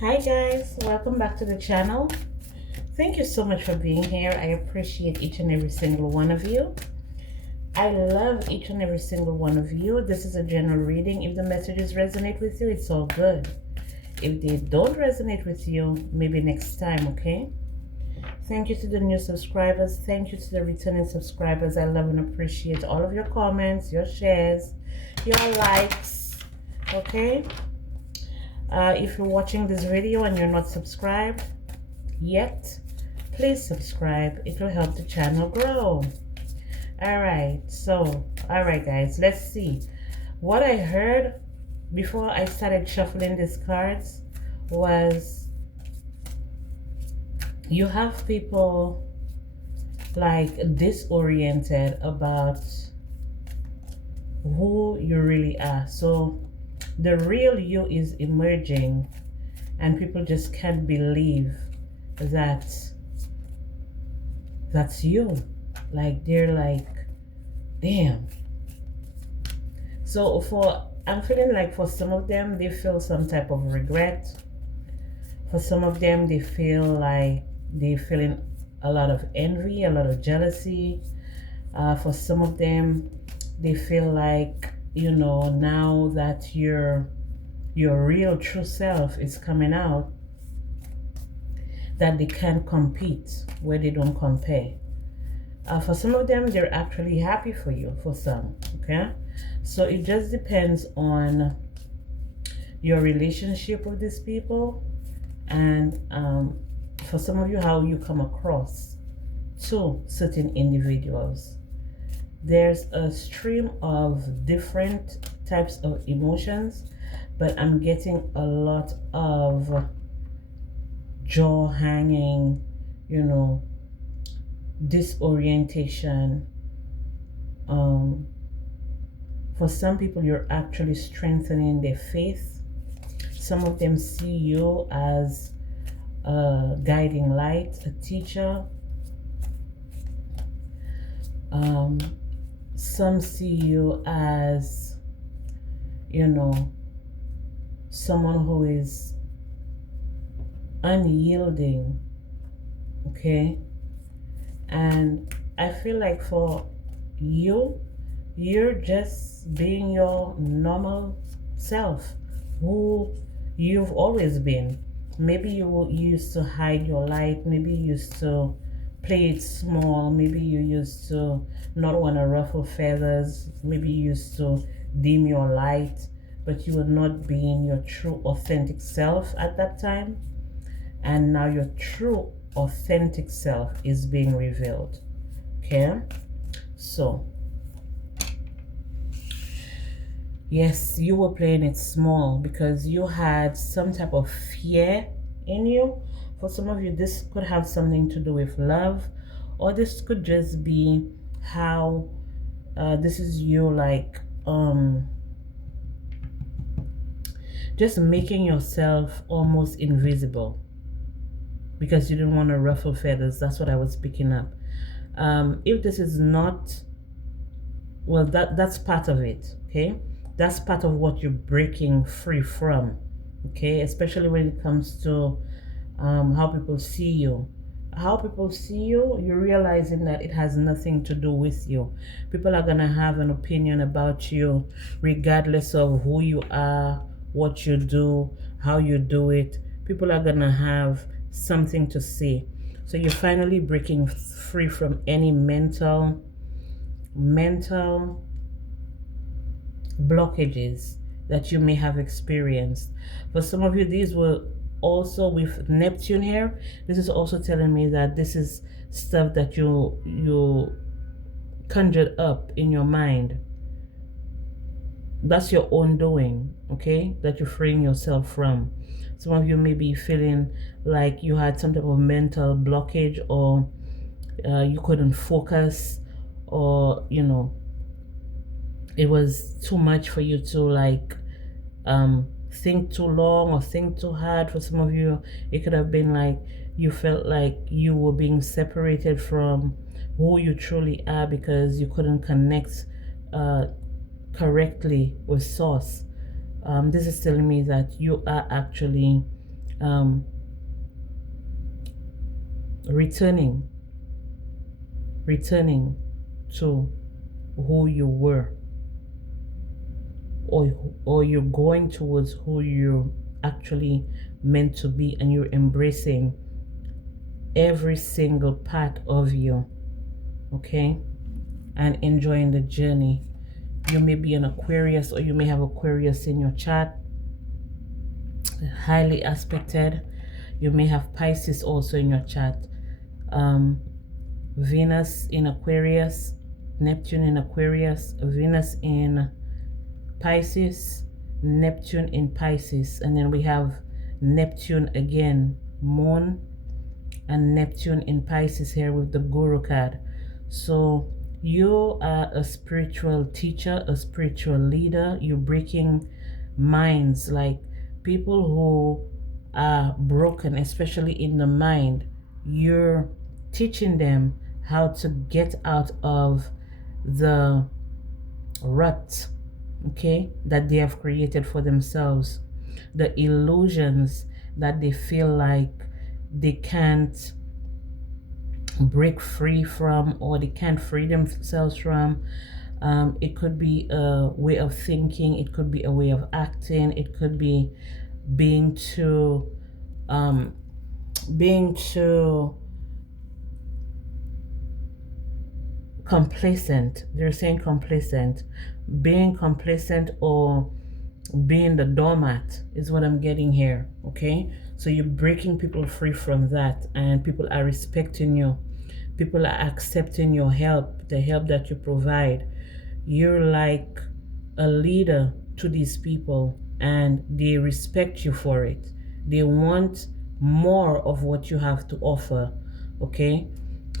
Hi guys, welcome back to the channel. Thank you so much for being here. I appreciate each and every single one of you. I love each and every single one of you. This is a general reading. If the messages resonate with you, it's all good. If they don't resonate with you, maybe next time, okay? Thank you to the new subscribers. Thank you to the returning subscribers. I love and appreciate all of your comments, your shares, your likes, okay? If you're watching this video and you're not subscribed yet, please subscribe. It will help the channel grow. All right guys, let's see. What I heard before I started shuffling these cards was you have people like disoriented about who you really are. So the real you is emerging and people just can't believe that that's you. Like they're like, damn. So I'm feeling like for some of them they feel some type of regret. For some of them they feel like they're feeling a lot of envy, a lot of jealousy. For some of them they feel like, you know, now that your real true self is coming out, that they can't compete where they don't compare. For some of them, they're actually happy for you, for some, okay? So it just depends on your relationship with these people and for some of you, how you come across to certain individuals. There's a stream of different types of emotions, but I'm getting a lot of jaw hanging, you know, disorientation. For some people, you're actually strengthening their faith. Some of them see you as a guiding light, a teacher. Some see you as, you know, someone who is unyielding, okay? And I feel like for you, you're just being your normal self, who you've always been. Maybe you used to hide your light, maybe you used to play it small, maybe you used to not want to ruffle feathers, maybe you used to dim your light, but you were not being your true authentic self at that time. And now your true authentic self is being revealed, okay? So yes, you were playing it small because you had some type of fear in you. For some of you, this could have something to do with love, or this could just be how this is you, like just making yourself almost invisible because you didn't want to ruffle feathers. That's what I was picking up. If this is not, well, that's part of it, okay? That's part of what you're breaking free from, okay? Especially when it comes to how people see you. How people see you, you're realizing that it has nothing to do with you. People are gonna have an opinion about you regardless of who you are, what you do, how you do it. People are gonna have something to say. So you're finally breaking free from any mental blockages that you may have experienced. For some of you, these were also with Neptune here. This is also telling me that this is stuff that you conjured up in your mind. That's your own doing, okay? That you're freeing yourself from. Some of you may be feeling like you had some type of mental blockage, or you couldn't focus, or, you know, it was too much for you to like think too long or think too hard. For some of you, it could have been like you felt like you were being separated from who you truly are because you couldn't connect correctly with source. This is telling me that you are actually um, returning returning to who you were, or you're going towards who you're actually meant to be, and you're embracing every single part of you, okay, and enjoying the journey. You may be an Aquarius, or you may have Aquarius in your chart, highly aspected. You may have Pisces also in your chart. Venus in Aquarius, Neptune in Aquarius, Venus in Pisces, Neptune in Pisces, and then we have Neptune again, Moon, and Neptune in Pisces here with the Guru card. So you are a spiritual teacher, a spiritual leader. You're breaking minds, like people who are broken, especially in the mind. You're teaching them how to get out of the rut, okay, that they have created for themselves, the illusions that they feel like they can't break free from, or they can't free themselves from. It could be a way of thinking, it could be a way of acting, it could be being too complacent. They're saying complacent, being complacent, or being the doormat is what I'm getting here, okay? So you're breaking people free from that, and people are respecting you. People are accepting your help, the help that you provide. You're like a leader to these people, and they respect you for it. They want more of what you have to offer, okay?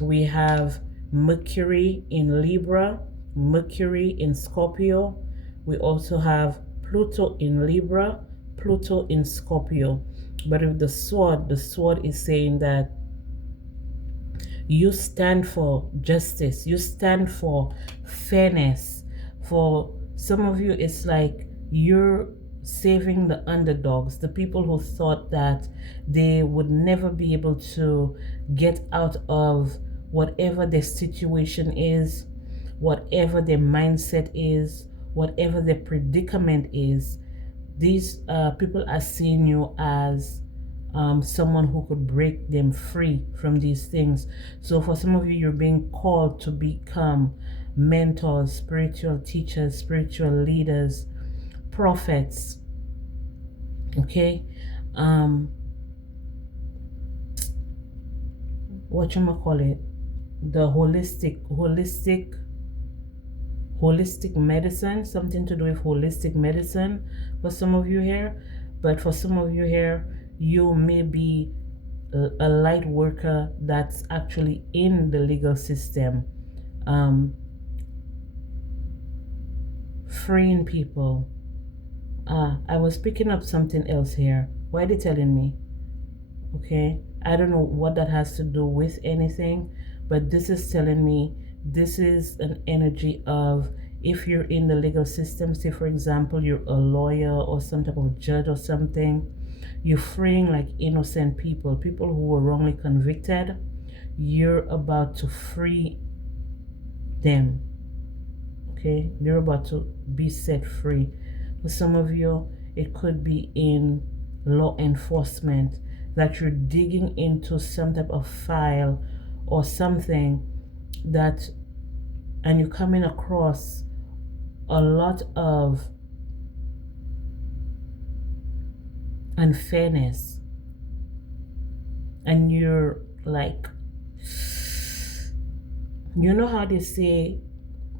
We have Mercury in Libra, Mercury in Scorpio. We also have Pluto in Libra, Pluto in Scorpio. But with the sword is saying that you stand for justice, you stand for fairness. For some of you, it's like you're saving the underdogs, the people who thought that they would never be able to get out of whatever their situation is, whatever their mindset is, whatever their predicament is. These people are seeing you as someone who could break them free from these things. So for some of you, you're being called to become mentors, spiritual teachers, spiritual leaders, prophets, okay? What you call it? The holistic medicine, something to do with holistic medicine for some of you here. But for some of you here, you may be a light worker that's actually in the legal system, freeing people. I was picking up something else here. Why are they telling me? Okay, I don't know what that has to do with anything, but this is telling me this is an energy of, if you're in the legal system, say for example you're a lawyer or some type of judge or something, you're freeing like innocent people who were wrongly convicted. You're about to free them, okay? They're about to be set free. For some of you, it could be in law enforcement, that you're digging into some type of file or something that, and you're coming across a lot of unfairness, and you're like, you know how they say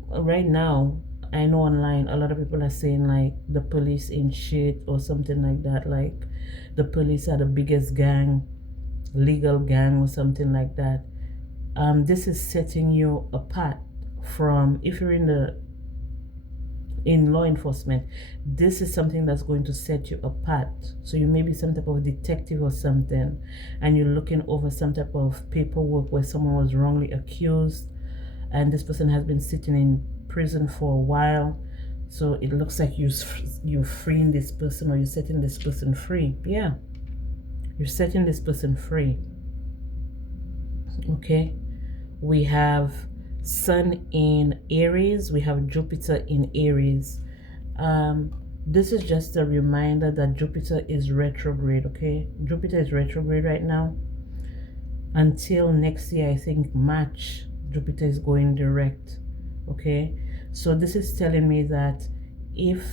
right now, I know online a lot of people are saying like the police ain't shit or something like that, like the police are the biggest gang, legal gang or something like that. This is setting you apart from, if you're in law enforcement, this is something that's going to set you apart. So you may be some type of detective or something, and you're looking over some type of paperwork where someone was wrongly accused, and this person has been sitting in prison for a while. So it looks like you're freeing this person, or you're setting this person free. Yeah, You're setting this person free. Okay? We have Sun in Aries. We have Jupiter in Aries. This is just a reminder that Jupiter is retrograde, okay? Jupiter is retrograde right now. Until next year, I think March, Jupiter is going direct, okay? So this is telling me that if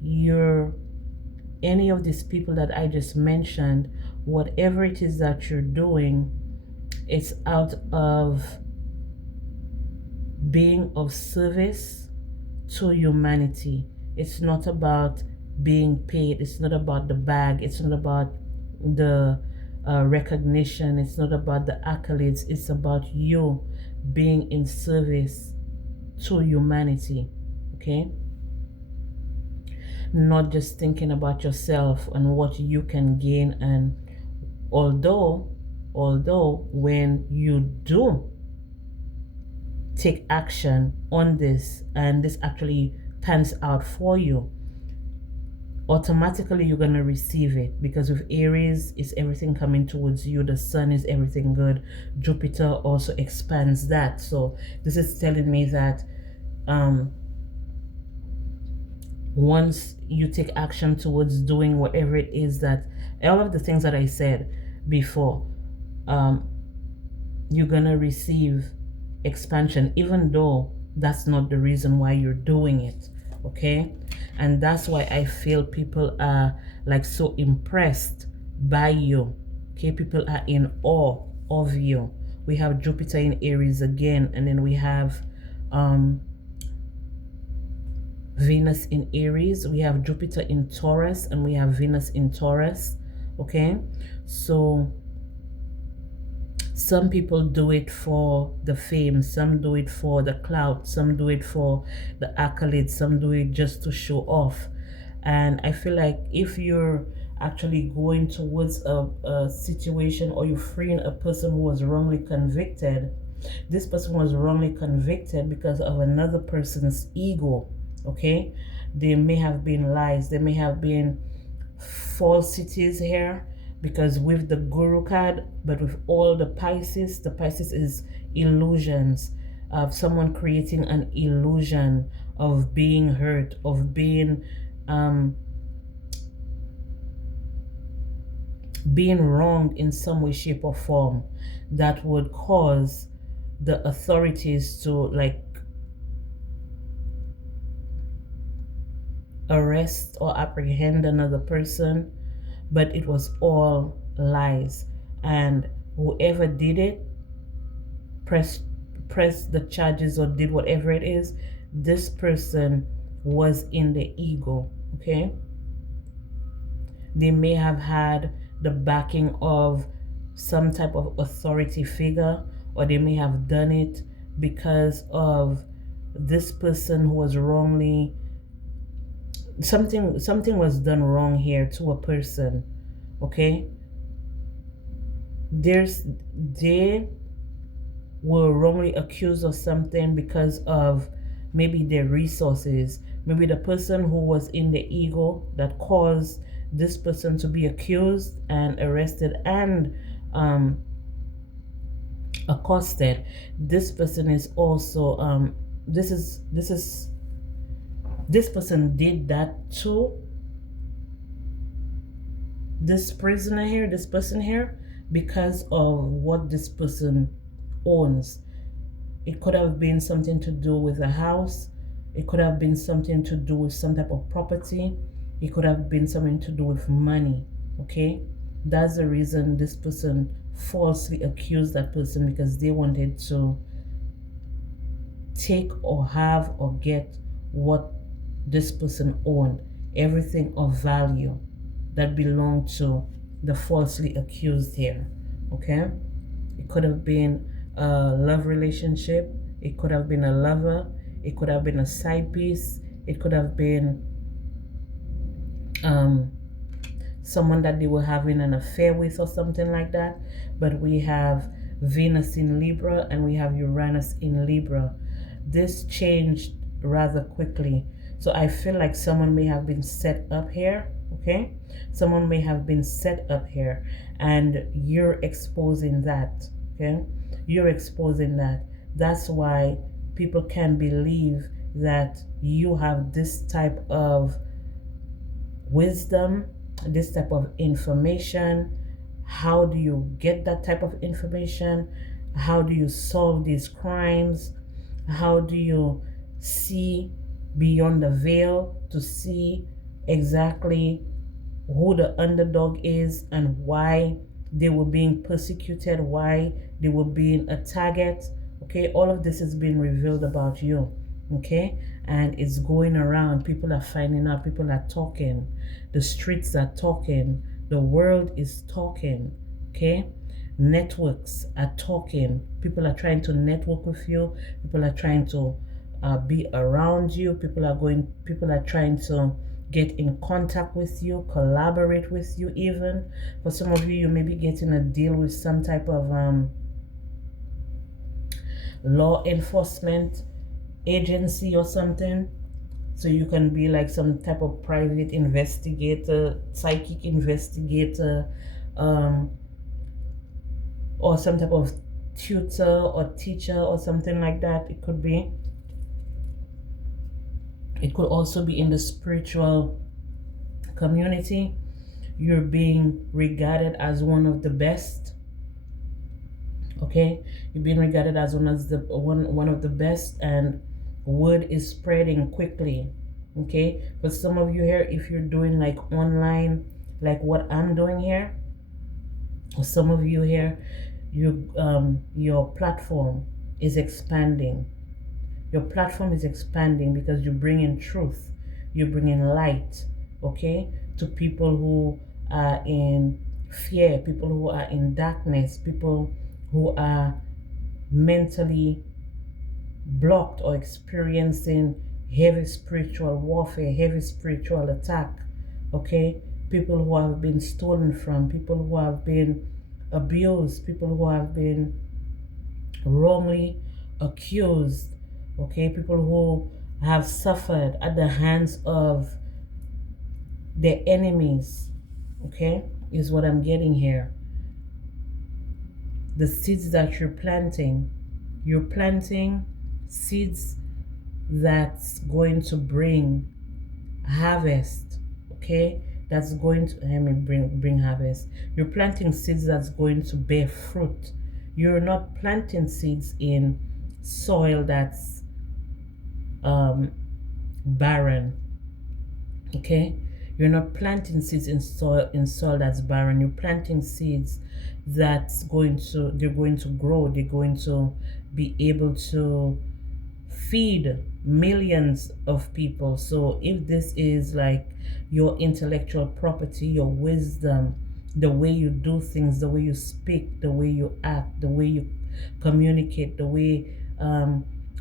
you're any of these people that I just mentioned, whatever it is that you're doing, it's out of being of service to humanity. It's not about being paid. It's not about the bag. It's not about the recognition. It's not about the accolades. It's about you being in service to humanity. Okay? Not just thinking about yourself and what you can gain. And although when you do take action on this and this actually pans out for you, automatically you're going to receive it, because with Aries, it's everything coming towards you. The Sun is everything good. Jupiter also expands that. So this is telling me that once you take action towards doing whatever it is, that all of the things that I said before, you're going to receive expansion, even though that's not the reason why you're doing it. Okay? And that's why I feel people are like so impressed by you. Okay? People are in awe of you. We have Jupiter in Aries again, and then we have Venus in Aries. We have Jupiter in Taurus, and we have Venus in Taurus. Okay? So some people do it for the fame, some do it for the clout, some do it for the accolades, some do it just to show off. And I feel like if you're actually going towards a situation, or you're freeing a person who was wrongly convicted, this person was wrongly convicted because of another person's ego. Okay? There may have been lies, there may have been falsities here, because with the Guru card, but with all the Pisces is illusions of someone creating an illusion of being hurt, of being wronged in some way, shape, or form, that would cause the authorities to like arrest or apprehend another person. But it was all lies, and whoever did it, pressed the charges or did whatever it is, this person was in the ego. Okay? They may have had the backing of some type of authority figure, or they may have done it because of this person who was wrongly, something was done wrong here to a person. Okay? They were wrongly accused of something because of maybe their resources, maybe the person who was in the ego that caused this person to be accused and arrested and accosted. This person is also this person did that to this prisoner here, this person here, because of what this person owns. It could have been something to do with a house. It could have been something to do with some type of property. It could have been something to do with money. Okay? That's the reason this person falsely accused that person, because they wanted to take or have or get what this person owned, everything of value that belonged to the falsely accused here. Okay? It could have been a love relationship. It could have been a lover. It could have been a side piece. It could have been someone that they were having an affair with or something like that. But we have Venus in Libra and we have Uranus in Libra. This changed rather quickly. So I feel like someone may have been set up here Okay, someone may have been set up here, and you're exposing that. Okay, you're exposing that. That's why people can believe that you have this type of wisdom, this type of information. How do you get that type of information? How do you solve these crimes? How do you see beyond the veil to see exactly who the underdog is and why they were being persecuted, why they were being a target? Okay, all of this is being revealed about you. Okay, and it's going around. People are finding out, people are talking, the streets are talking, the world is talking. Okay, networks are talking, people are trying to network with you, people are trying to be around you, people are trying to get in contact with you, collaborate with you. Even for some of you, you may be getting a deal with some type of law enforcement agency or something. So you can be like some type of private investigator, psychic investigator, um, or some type of tutor or teacher or something like that. It could be. It could also be in the spiritual community. You're being regarded as one of the best. Okay, you're being regarded as one of the best, and word is spreading quickly. Okay, for some of you here, if you're doing like online, like what I'm doing here, some of you here, your platform is expanding. Your platform is expanding because you bring in truth, you bring in light, okay, to people who are in fear, people who are in darkness, people who are mentally blocked or experiencing heavy spiritual warfare, heavy spiritual attack, okay, people who have been stolen from, people who have been abused, people who have been wrongly accused, okay, people who have suffered at the hands of their enemies, okay, is what I'm getting here. The seeds that you're planting seeds that's going to bring harvest, okay, that's going to bring harvest. You're planting seeds that's going to bear fruit. You're not planting seeds in soil that's barren, okay, you're not planting seeds in soil that's barren. You're planting seeds they're going to grow, they're going to be able to feed millions of people. So if this is like your intellectual property, your wisdom, the way you do things, the way you speak, the way you act, the way you communicate, the way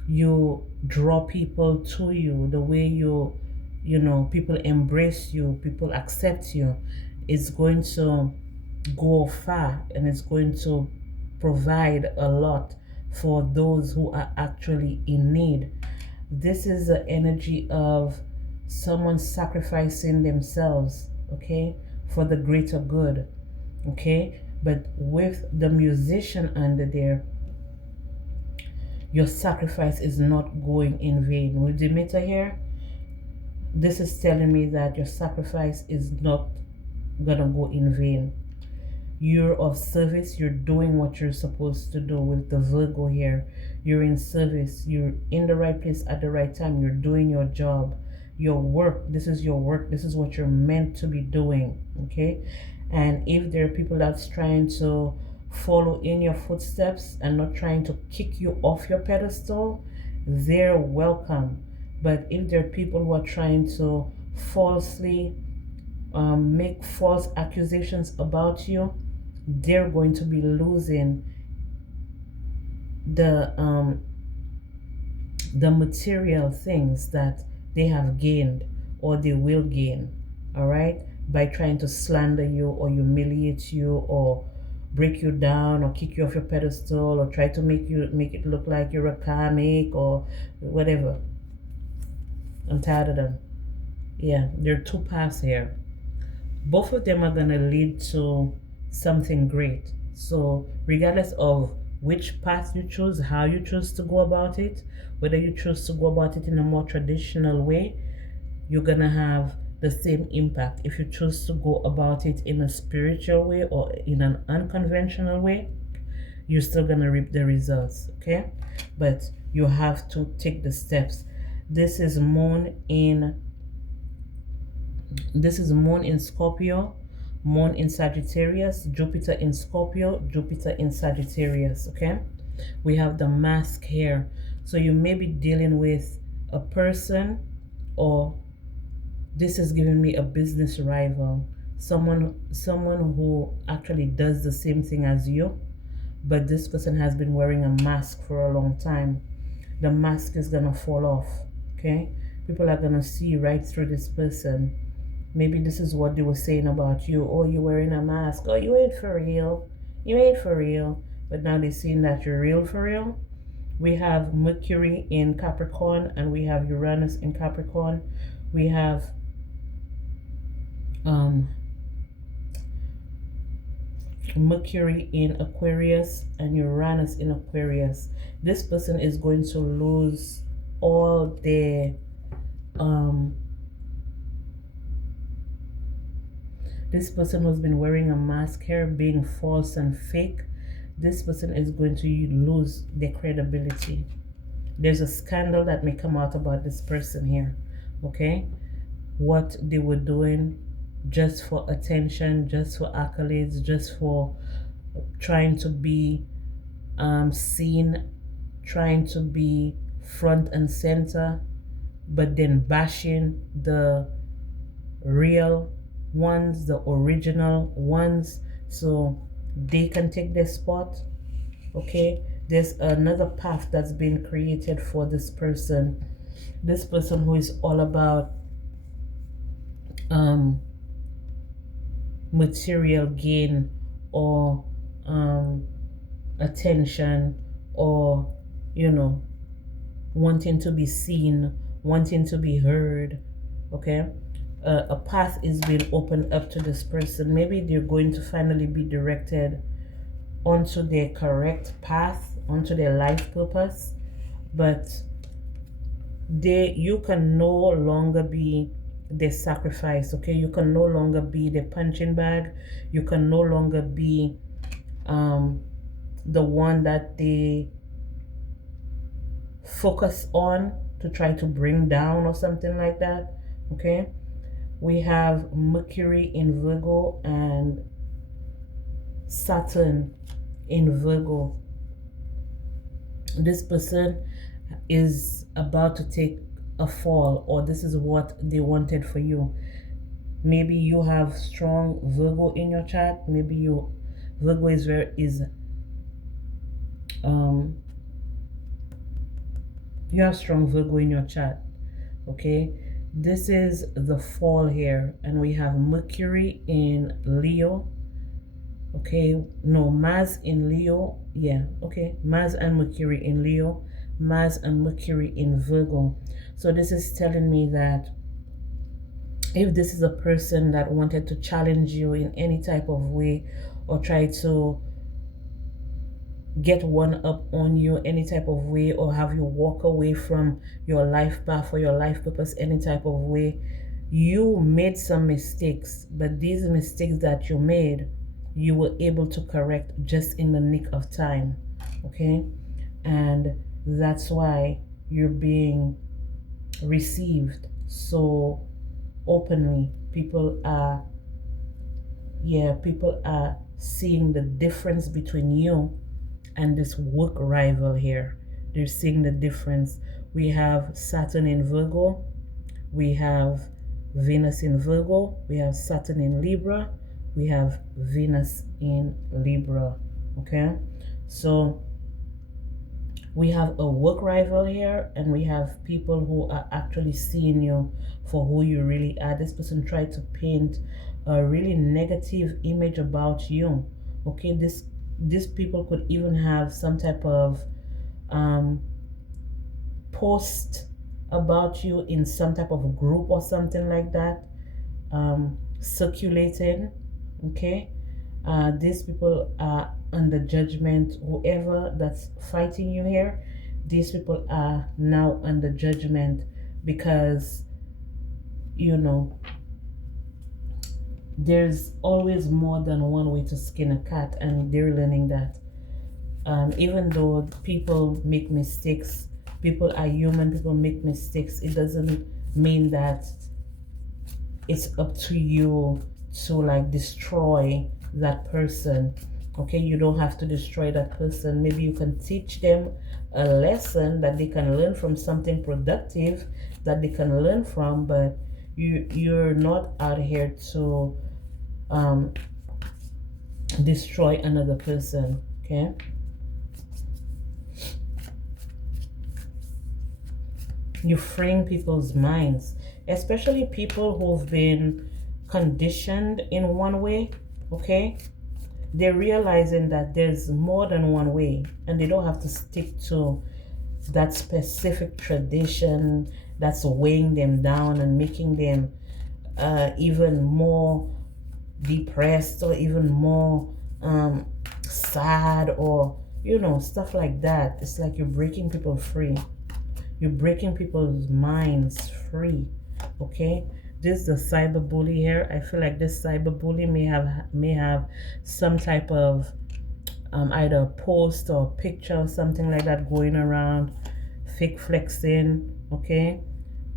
you draw people to you, the way people embrace you, people accept you, is going to go far, and it's going to provide a lot for those who are actually in need. This is the energy of someone sacrificing themselves, okay, for the greater good, okay. But with the musician under there, your sacrifice is not going in vain. With Demeter here, this is telling me that your sacrifice is not gonna go in vain. You're of service, you're doing what you're supposed to do. With the Virgo here, you're in service, you're in the right place at the right time, you're doing your job, your work. This is your work, this is what you're meant to be doing, okay. And if there are people that's trying to follow in your footsteps and not trying to kick you off your pedestal, they're welcome. But if there are people who are trying to falsely make false accusations about you, they're going to be losing the material things that they have gained or they will gain, all right, by trying to slander you or humiliate you or break you down or kick you off your pedestal or try to make it look like you're a comic or whatever. I'm tired of them. Yeah, there are two paths here. both of them are going to lead to something great. So regardless of which path you choose, how you choose to go about it, whether you choose to go about it in a more traditional way, you're going to have the same impact. If you choose to go about it in a spiritual way or in an unconventional way, you're still going to reap the results. Okay, but you have to take the steps. This is moon in Scorpio, moon in Sagittarius, Jupiter in Scorpio, Jupiter in Sagittarius. Okay, we have the mask here. So you may be dealing with a person, or this is giving me a business rival, someone who actually does the same thing as you, but this person has been wearing a mask for a long time. The mask is gonna fall off. Okay, people are gonna see right through this person. Maybe this is what they were saying about you. Oh, you're wearing a mask. Oh, you ain't for real. You ain't for real. But now they're seeing that you're real for real. We have Mercury in Capricorn and we have Uranus in Capricorn. We have Mercury in Aquarius and Uranus in Aquarius. This person is going to lose all their this person who's been wearing a mask here, being false and fake, this person is going to lose their credibility. There's a scandal that may come out about this person here. Okay, what they were doing just for attention, just for accolades, just for trying to be seen, trying to be front and center, but then bashing the real ones, the original ones, so they can take their spot. Okay, there's another path that's been created for this person who is all about material gain, or attention, or wanting to be seen, wanting to be heard. Okay, a path is being opened up to this person. Maybe they're going to finally be directed onto their correct path, onto their life purpose, but you can no longer be their sacrifice. Okay, you can no longer be the punching bag. You can no longer be the one that they focus on to try to bring down or something like that. Okay, we have Mercury in Virgo and Saturn in Virgo. This person is about to take a fall, or this is what they wanted for you. Maybe you have strong Virgo in your chart. Maybe Virgo is you have strong Virgo in your chart. Okay, this is the fall here, and we have Mercury in Leo. Okay, no, Mars in Leo. Yeah, okay, Mars and Mercury in Leo, Mars and Mercury in Virgo. So this is telling me that if this is a person that wanted to challenge you in any type of way, or try to get one up on you any type of way, or have you walk away from your life path or your life purpose any type of way, you made some mistakes, but these mistakes that you made, you were able to correct just in the nick of time. Okay, and that's why you're being received so openly. People are seeing the difference between you and this work rival here. They're seeing the difference. We have Saturn in Virgo, we have Venus in Virgo, we have Saturn in Libra, we have Venus in Libra. Okay, so we have a work rival here, and we have people who are actually seeing you for who you really are. This person tried to paint a really negative image about you. Okay, these people could even have some type of post about you in some type of group or something like that. circulating. Okay, these people are under judgment. Whoever that's fighting you here, these people are now under judgment because, you know, there's always more than one way to skin a cat, and they're learning that. Even though people make mistakes, people are human, people make mistakes, it doesn't mean that it's up to you to like destroy that person. Okay, you don't have to destroy that person. Maybe you can teach them a lesson that they can learn from, something productive that they can learn from, but you're not out here to um, destroy another person. Okay, you freeing people's minds, especially people who've been conditioned in one way. Okay, they're realizing that there's more than one way, and they don't have to stick to that specific tradition that's weighing them down and making them even more depressed, or even more sad, or stuff like that. It's like you're breaking people free, you're breaking people's minds free. Okay, this is the cyber bully here. I feel like this cyber bully may have some type of either post or picture or something like that going around, fake flexing. Okay,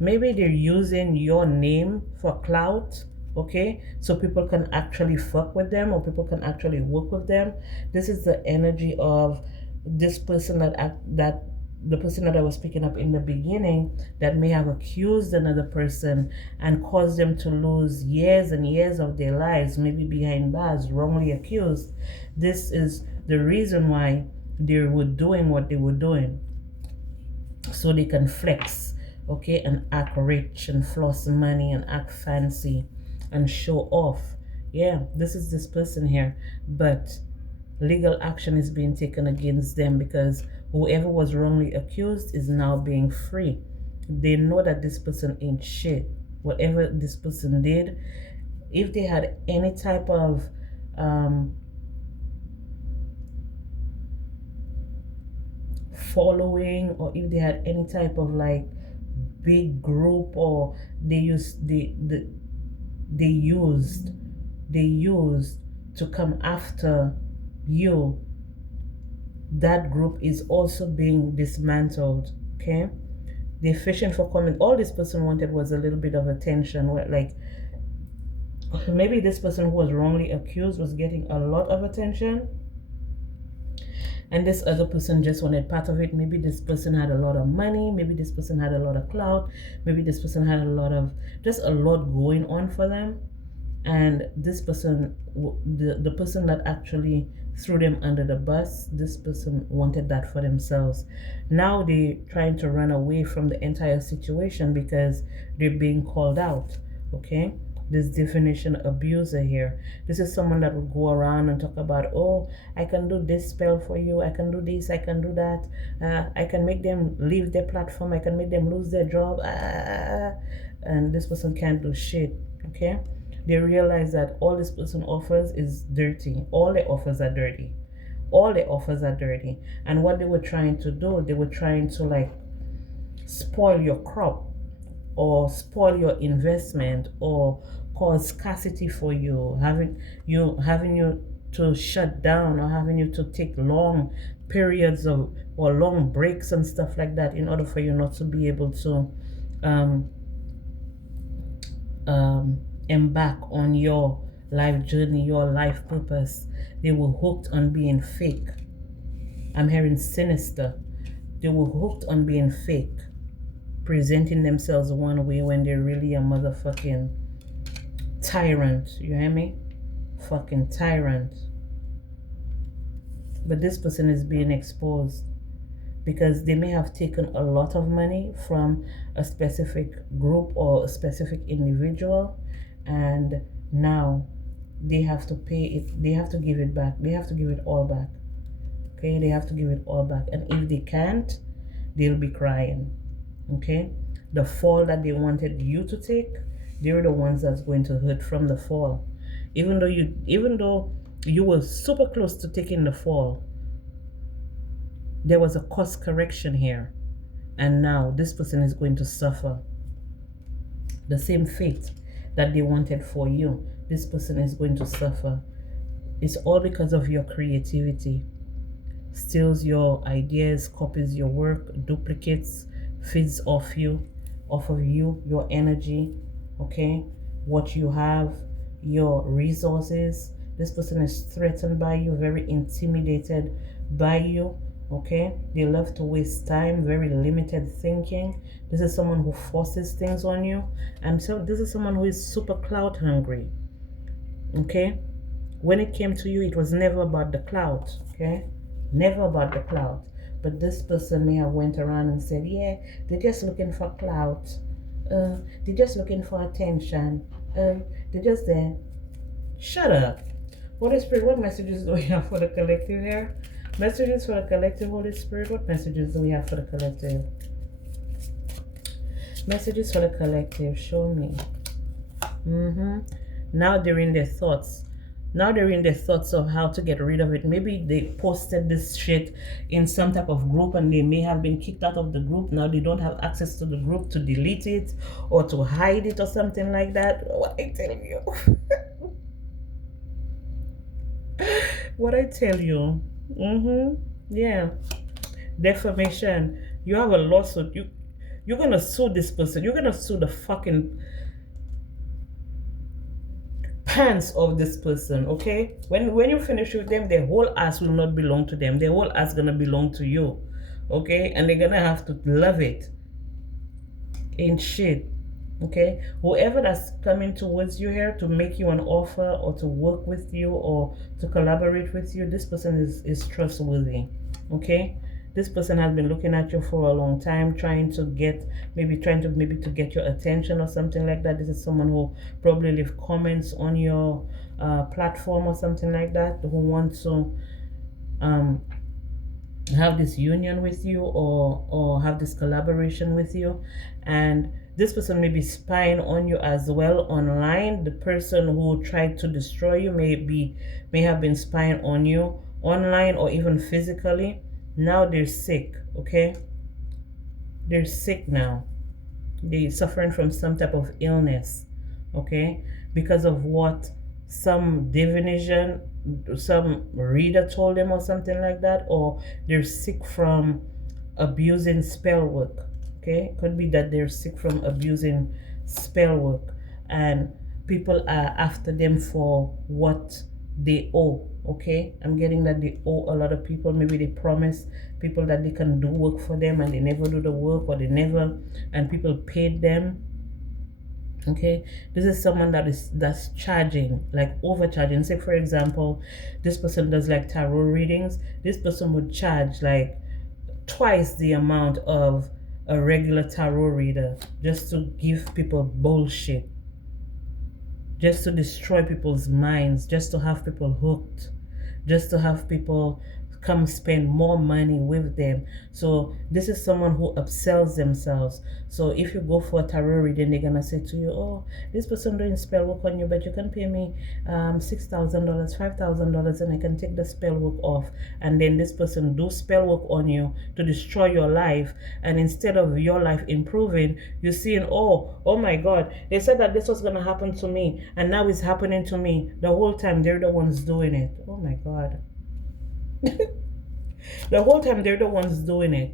maybe they're using your name for clout. Okay, so people can actually fuck with them, or people can actually work with them. This is the energy of this person that the person that I was picking up in the beginning, that may have accused another person and caused them to lose years and years of their lives, maybe behind bars, wrongly accused. This is the reason why they were doing what they were doing, so they can flex, okay, and act rich and floss money and act fancy and show off. Yeah, this is this person here, but legal action is being taken against them because whoever was wrongly accused is now being free. They know that this person ain't shit. Whatever this person did, if they had any type of following, or if they had any type of like big group, or they used to come after you, that group is also being dismantled. Okay, they're fishing for comment. All this person wanted was a little bit of attention, where like maybe this person who was wrongly accused was getting a lot of attention, and this other person just wanted part of it. Maybe this person had a lot of money, maybe this person had a lot of clout, maybe this person had just a lot going on for them, and this person, the person that actually threw them under the bus, this person wanted that for themselves. Now they're trying to run away from the entire situation because they're being called out. Okay, this definition abuser here, this is someone that would go around and talk about, oh, I can do this spell for you, I can do this, I can do that, I can make them leave their platform, I can make them lose their job, and this person can't do shit. Okay, they realize that all this person offers is dirty. All the offers are dirty. All the offers are dirty. And what they were trying to do, they were trying to like spoil your crop, or spoil your investment, or cause scarcity for you, having you to shut down, or having you to take long periods of, or long breaks and stuff like that, in order for you not to be able to um, embark on your life journey, your life purpose. They were hooked on being fake. I'm hearing sinister. They were hooked on being fake, presenting themselves one way when they're really a motherfucking tyrant. You hear me? Fucking tyrant. But this person is being exposed because they may have taken a lot of money from a specific group or a specific individual, and now they have to pay it. They have to give it back. They have to give it all back. Okay, they have to give it all back. And if they can't, they'll be crying. Okay, the fall that they wanted you to take, They're the ones that's going to hurt from the fall. Even though you were super close to taking the fall, there was a course correction here. And now this person is going to suffer the same fate that they wanted for you. This person is going to suffer. It's all because of your creativity. Steals your ideas, copies your work, duplicates, feeds off of you, your energy, okay? What you have, your resources. This person is threatened by you, very intimidated by you, okay? They love to waste time, very limited thinking. This is someone who forces things on you. And so this is someone who is super clout hungry, okay? When it came to you, it was never about the clout, okay? Never about the clout. But this person may have went around and said, yeah, they're just looking for clout. They're just looking for attention. They're just there. Shut up. Holy Spirit, what messages do we have for the collective here? Messages for the collective, Holy Spirit. What messages do we have for the collective? Messages for the collective. Show me. Now they're in their thoughts. Now they're in the thoughts of how to get rid of it. Maybe they posted this shit in some type of group and they may have been kicked out of the group. Now they don't have access to the group to delete it or to hide it or something like that. What I tell you. What I tell you. Yeah. Defamation. You have a lawsuit. You're gonna sue this person. You're gonna sue the fucking pants of this person, okay? When you finish with them, their whole ass will not belong to them. Their whole ass gonna belong to you, okay? And they're gonna have to love it. Ain't shit, okay? Whoever that's coming towards you here to make you an offer or to work with you or to collaborate with you, this person is trustworthy, okay? This person has been looking at you for a long time, trying to get your attention or something like that. This is someone who probably leave comments on your platform or something like that, who wants to have this union with you or have this collaboration with you. And this person may be spying on you as well online. The person who tried to destroy you may have been spying on you online or even physically. Now they're sick, okay? They're sick now. They're suffering from some type of illness, okay? Because of what some divination, some reader told them or something like that, or they're sick from abusing spell work, okay? Could be that they're sick from abusing spell work and people are after them for what they owe, okay? I'm getting that they owe a lot of people. Maybe they promise people that they can do work for them and they never do the work, or they never, and people paid them, okay? This is someone that's charging, like overcharging. Say for example, this person does like tarot readings. This person would charge like twice the amount of a regular tarot reader just to give people bullshit, just to destroy people's minds, just to have people hooked, just to have people come spend more money with them. So this is someone who upsells themselves. So if you go for a tarot reading, they're gonna say to you, oh, this person doing spell work on you, but you can pay me $6,000, $5,000, and I can take the spell work off. And then this person do spell work on you to destroy your life. And instead of your life improving, you're seeing, oh my God, they said that this was gonna happen to me, and now it's happening to me. The whole time they're the ones doing it. Oh my God. The whole time they're the ones doing it,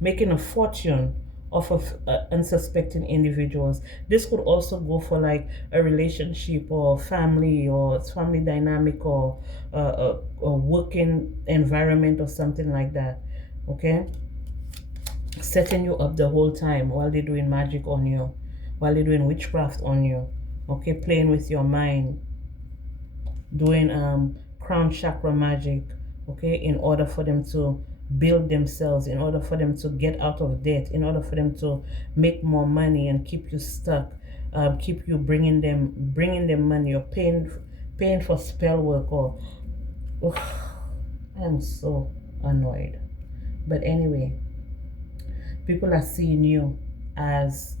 making a fortune off of unsuspecting individuals. This could also go for like a relationship or family or family dynamic or a working environment or something like that, okay? Setting you up the whole time while they're doing magic on you, while they're doing witchcraft on you, okay? Playing with your mind, doing crown chakra magic, okay, in order for them to build themselves, in order for them to get out of debt, in order for them to make more money and keep you stuck, keep you bringing them money, or paying for spell work, or I'm so annoyed. But anyway, people are seeing you as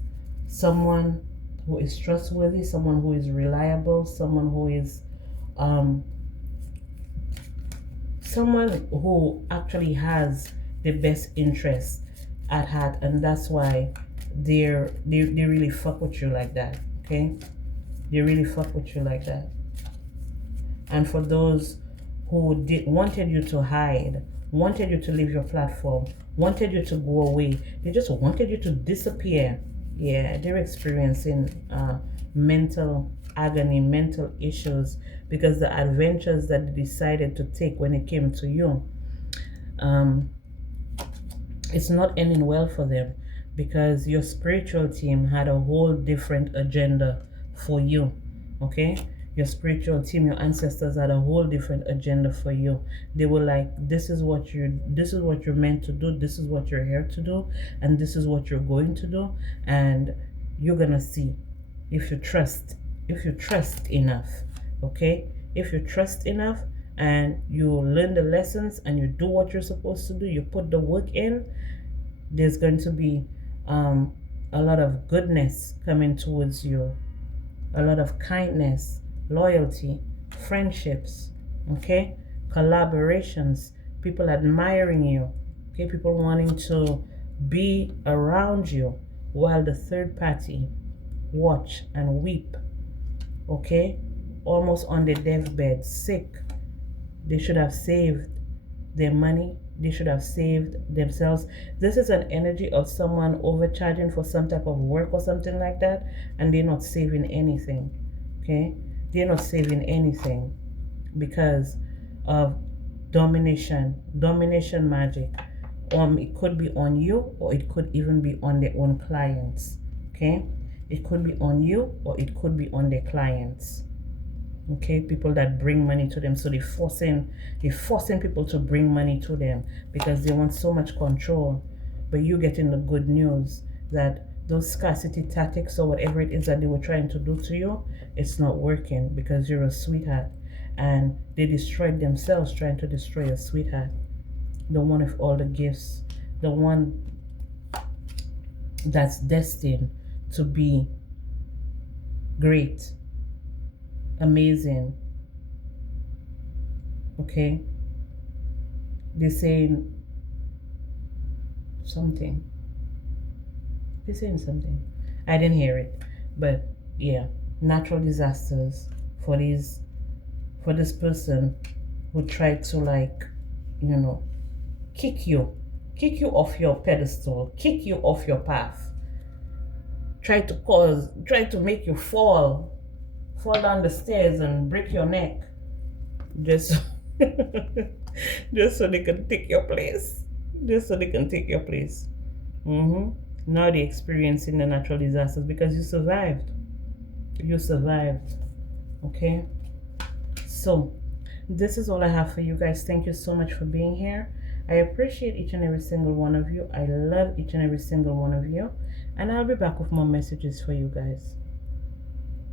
someone who is trustworthy, someone who is reliable, someone who is um, someone who actually has the best interest at heart, and that's why they really fuck with you like that. Okay, they really fuck with you like that. And for those who wanted you to hide, wanted you to leave your platform, wanted you to go away, they just wanted you to disappear. Yeah, they're experiencing mental agony, mental issues, because the adventures that they decided to take when it came to you, um, it's not ending well for them, because your spiritual team had a whole different agenda for you. Okay, your spiritual team, your ancestors had a whole different agenda for you. They were like, this is what you're meant to do, this is what you're here to do, and this is what you're going to do, and you're gonna see if you trust enough. Okay, if you trust enough and you learn the lessons and you do what you're supposed to do, you put the work in, there's going to be a lot of goodness coming towards you, a lot of kindness, loyalty, friendships, okay, collaborations, people admiring you, okay, people wanting to be around you, while the third party watch and weep, okay, almost on their deathbed, sick. They should have saved their money, they should have saved themselves. This is an energy of someone overcharging for some type of work or something like that, and they're not saving anything. Okay, they're not saving anything because of domination magic. It could be on you, or it could even be on their own clients. Okay, it could be on you, or it could be on their clients. Okay, people that bring money to them, so they're forcing people to bring money to them because they want so much control. But you getting the good news that those scarcity tactics or whatever it is that they were trying to do to you, it's not working, because you're a sweetheart, and they destroyed themselves trying to destroy a sweetheart, the one with all the gifts, the one that's destined to be great, amazing. Okay, they're saying something. They're saying something. I didn't hear it, but yeah, natural disasters for this person who tried to, like, kick you off your pedestal, kick you off your path, try to make you fall down the stairs and break your neck, just just so they can take your place, Now they're experiencing the natural disasters because you survived. Okay, so this is all I have for you guys. Thank you so much for being here. I appreciate each and every single one of you. I love each and every single one of you, and I'll be back with more messages for you guys.